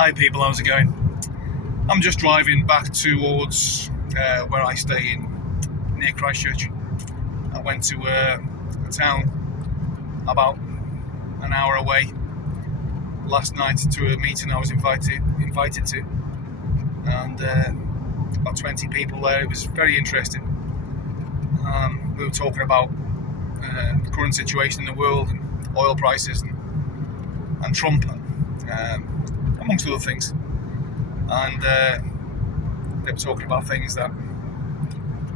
Hi people, how's it going? I'm just driving back towards where I stay near Christchurch. I went to a town about an hour away last night to a meeting I was invited to, and about 20 people there. It was very interesting. We were talking about the current situation in the world and oil prices and Trump, amongst other things. And they were talking about things that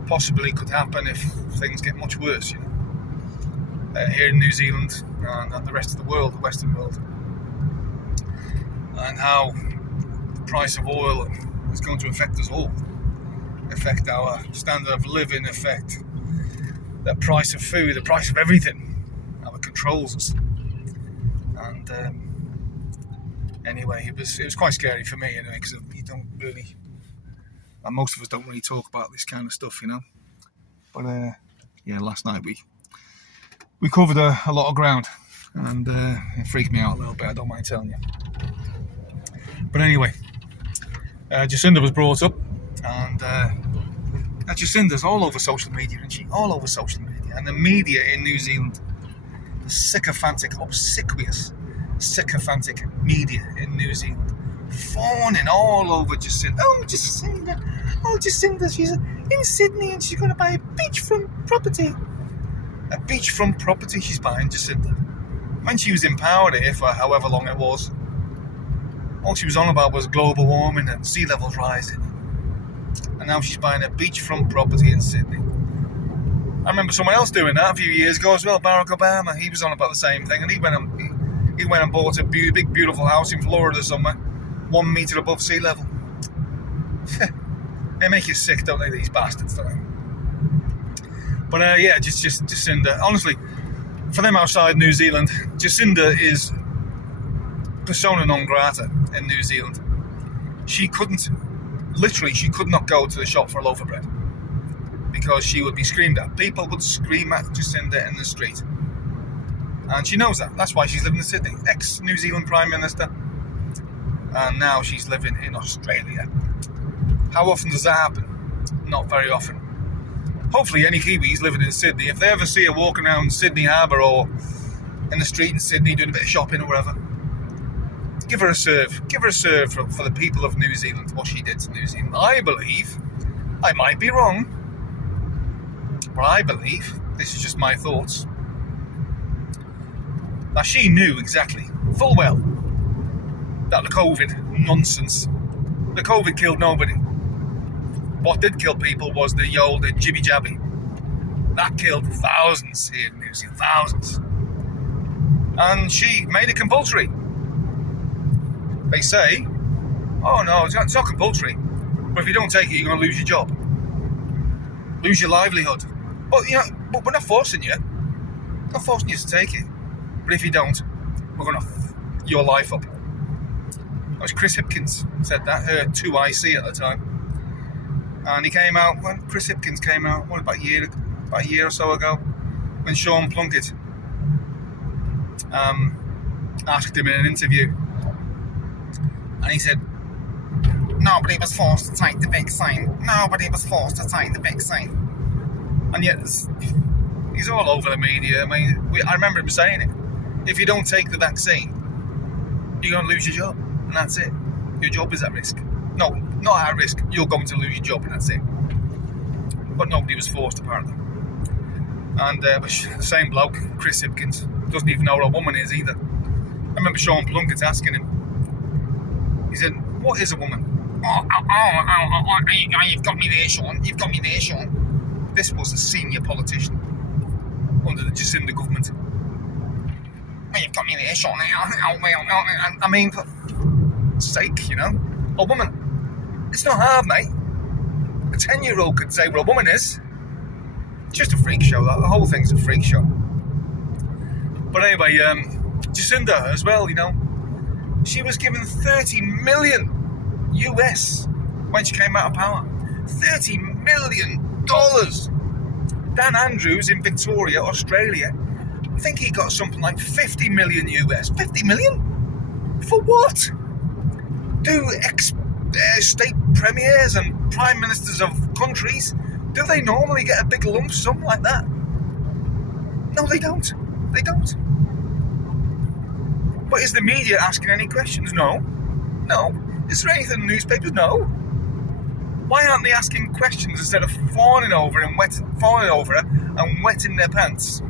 possibly could happen if things get much worse, here in New Zealand and the rest of the world, the Western world, and how the price of oil is going to affect us all, affect our standard of living, affect the price of food, the price of everything, how it controls us. And anyway, it was quite scary for me, anyway, because you don't really, most of us don't really talk about this kind of stuff, But last night we covered a lot of ground, and it freaked me out a little bit, I don't mind telling you. But anyway, Jacinda was brought up, and Jacinda's all over social media, isn't she? All over social media. And the media in New Zealand, the obsequious media in New Zealand, fawning all over Jacinda. Oh, Jacinda, she's in Sydney and she's going to buy a beachfront property. A beachfront property she's buying, Jacinda. When she was in power here for however long it was, all she was on about was global warming and sea levels rising. And now she's buying a beachfront property in Sydney. I remember someone else doing that a few years ago as well, Barack Obama. He was on about the same thing, and he went and bought a big, beautiful house in Florida somewhere, 1 metre above sea level. They make you sick, don't they, these bastards, don't they? But just Jacinda. Honestly, for them outside New Zealand, Jacinda is persona non grata in New Zealand. She could not go to the shop for a loaf of bread because she would be screamed at. People would scream at Jacinda in the street. And she knows that. That's why she's living in Sydney. Ex-New Zealand Prime Minister. And now she's living in Australia. How often does that happen? Not very often. Hopefully any Kiwis living in Sydney, if they ever see her walking around Sydney Harbour or in the street in Sydney doing a bit of shopping or whatever, give her a serve. Give her a serve for the people of New Zealand, what she did to New Zealand. I believe, I might be wrong, but I believe, this is just my thoughts, that she knew exactly, full well, that the COVID killed nobody. What did kill people was the jibby. That killed thousands here in New Zealand, thousands. And she made it compulsory. They say, oh no, it's not compulsory, but if you don't take it, you're going to lose your job, lose your livelihood. But but we're not forcing you. We're not forcing you to take it. But if you don't, we're going to your life up. That was Chris Hipkins said that, 2IC at the time. And he came out, when Chris Hipkins came out, about a year or so ago, when Sean Plunkett asked him in an interview, and he said, nobody was forced to take the vaccine. Nobody was forced to take the vaccine. And yet, he's all over the media. I mean, I remember him saying it. If you don't take the vaccine, you're going to lose your job. And that's it. Your job is at risk. No, not at risk. You're going to lose your job, and that's it. But nobody was forced, apparently. And the same bloke, Chris Hipkins, doesn't even know what a woman is either. I remember Sean Plunkett asking him. He said, what is a woman? Oh, you've got me there, Sean. You've got me there, Sean. This was a senior politician under the Jacinda government. Oh, you've got me there, Sean. I mean, for sake, a woman. It's not hard, mate. A 10-year-old could say what a woman is. It's just a freak show. The whole thing's a freak show. But anyway, Jacinda as well, she was given 30 million US when she came out of power. $30 million. Dan Andrews in Victoria, Australia, I think he got something like 50 million US. 50 million? For what? Do state premiers and prime ministers of countries, do they normally get a big lump sum like that? No, they don't. They don't. But is the media asking any questions? No. No. Is there anything in the newspapers? No. Why aren't they asking questions instead of fawning over her and wetting their pants?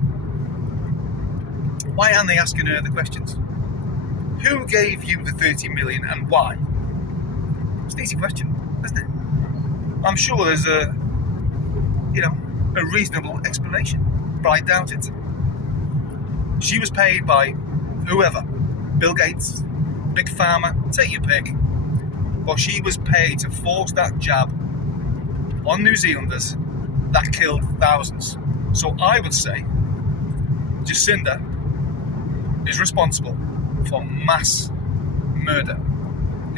Why aren't they asking her the questions? Who gave you the 30 million and why? It's an easy question, isn't it? I'm sure there's a reasonable explanation, but I doubt it. She was paid by whoever, Bill Gates, Big Pharma, take your pick. But she was paid to force that jab on New Zealanders that killed thousands. So I would say Jacinda is responsible for mass murder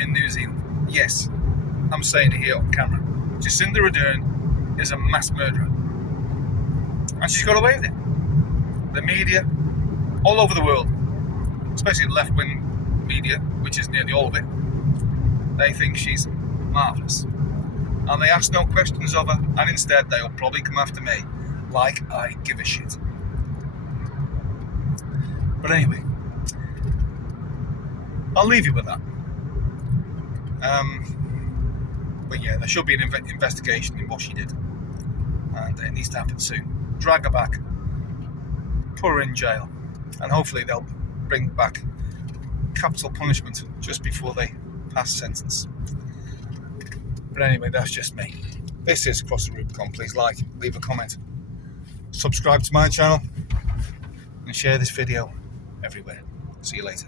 in New Zealand. Yes, I'm saying it here on camera. Jacinda Ardern is a mass murderer. And she's got away with it. The media, all over the world, especially left-wing media, which is nearly all of it, they think she's marvellous. And they ask no questions of her, and instead they'll probably come after me, like I give a shit. But anyway, I'll leave you with that. But yeah, there should be an investigation in what she did, and it needs to happen soon. Drag her back, put her in jail, and hopefully they'll bring back capital punishment just before they pass sentence. But anyway, that's just me. This is Cross the Rubicon. Please like, leave a comment, subscribe to my channel, and share this video everywhere. See you later.